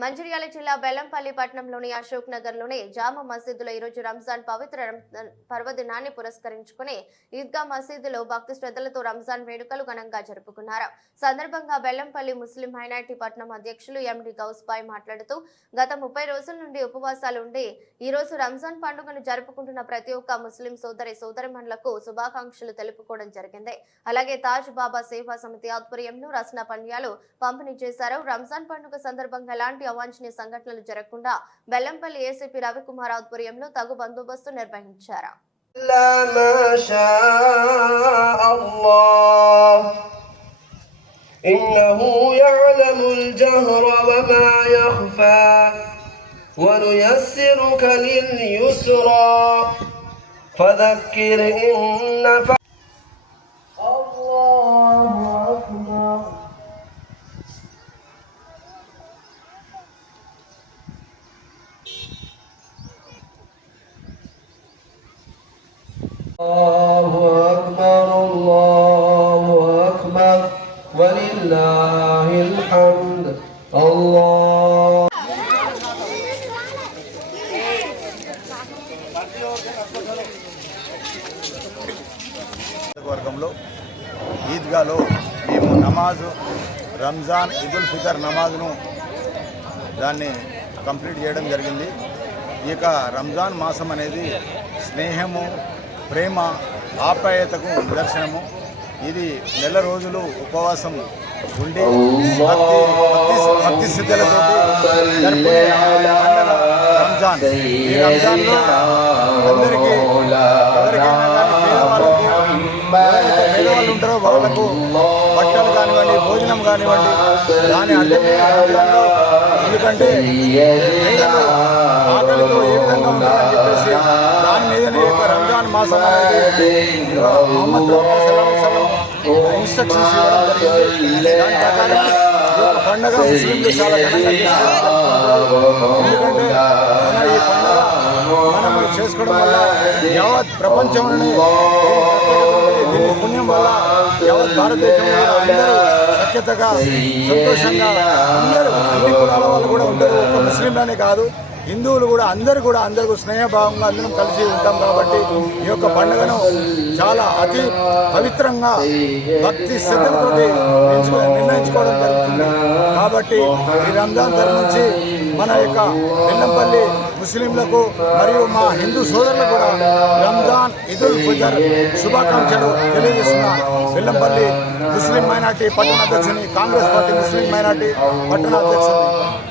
మంచిర్యాల జిల్లా బెల్లంపల్లి పట్టణంలోని అశోక్ నగర్లోని జామా మసీదులో ఈరోజు రంజాన్ పవిత్ర పర్వదినాన్ని పురస్కరించుకుని ఈద్గా మసీదులో భక్తి శ్రద్ధలతో రంజాన్ వేడుకలు ఘనంగా జరుపుకున్నారు. సందర్భంగా బెల్లంపల్లి ముస్లిం మైనార్టీ పట్టణం అధ్యక్షులు ఎండి గౌస్బాయ్ మాట్లాడుతూ గత 30 రోజుల నుండి ఉపవాసాలు ఉండి ఈ రోజు రంజాన్ పండుగను జరుపుకుంటున్న ప్రతి ఒక్క ముస్లిం సోదరిమణులకు శుభాకాంక్షలు తెలుపుకోవడం జరిగింది. అలాగే తాజ్ బాబా సేవా సమితి ఆధ్వర్యంలో రసన పన్యాలు పంపిణీ చేశారు. రంజాన్ పండుగ సందర్భంగా ఎలాంటి అవాంఛనీయ సంఘటనలు జరగకుండా బెల్లంపల్లి ఏసీపీ రవికుమార్ ఆధ్వర్యంలో తగు బందోబస్తు నిర్వహించారు. إنه يعلم الجهر وما يخفى ونيسرك لليسرى فذكر إن نفعت الله أكبر الله أكبر الله أكبر ولله الحمد الله వర్గంలో ఈద్గాలో మేము నమాజు రంజాన్ ఈదుల్ ఫితర్ నమాజ్ను దాన్ని కంప్లీట్ చేయడం జరిగింది. ఈ యొక్క రంజాన్ మాసం అనేది స్నేహము, ప్రేమ, ఆప్యాయతకు నిదర్శనము. ఇది నెల రోజులు ఉపవాసం ఉండి భక్తి స్థితులతో జరుపుకునే రంజాన్. ఈ రంజాన్లో అందరికీ ఎవరికైనా కానీ పేదవాళ్ళు ఉంటారో వాళ్ళకు బట్టలు కానివ్వండి, భోజనం కానివ్వండి, దాని అర్థమే రంజాన్లో. ఎందుకంటే పేదలు ఆకలితో ఏ విధంగా ఉంటారని చెప్పేసి దాని మీదనే యొక్క రంజాన్ మాసం అనేది మొహమ్మద్ ఇన్స్ట్రక్షన్స్ ఇవ్వడం జరిగింది. దాని ప్రకారం ఈ యొక్క పండుగ ముస్లింలు చాలా ఘనంగా చేసుకుంటారు. ఎందుకంటే మన ఈ పండుగ మనం చేసుకోవడం వల్ల యావత్ ప్రపంచంలోనే దీని పుణ్యం వల్ల యావత్ భారతదేశంలో అందరూ సఖ్యతగా, సంతోషంగా అందరూ అన్ని కులాల వాళ్ళు కూడా ఉంటారు. ఒక ముస్లింలనే కాదు, హిందువులు కూడా అందరూ స్నేహభావంగా అందరం కలిసి ఉంటాం. కాబట్టి ఈ యొక్క పండుగను చాలా అతి పవిత్రంగా భక్తి శ్రద్ధలతో నిర్ణయించుకోవడం జరుగుతుంది. కాబట్టి ఈ రంజాన్ తరఫు నుంచి మన యొక్క బెల్లంపల్లి ముస్లింలకు మరియు మా హిందూ సోదరులకు కూడా రంజాన్ ఈదుల్ ఫితర్ శుభాకాంక్షలు తెలియజేస్తున్న బెల్లంపల్లి ముస్లిం మైనార్టీ పట్టణ అధ్యక్షుని, కాంగ్రెస్ పార్టీ ముస్లిం మైనార్టీ పట్టణ అధ్యక్షుని.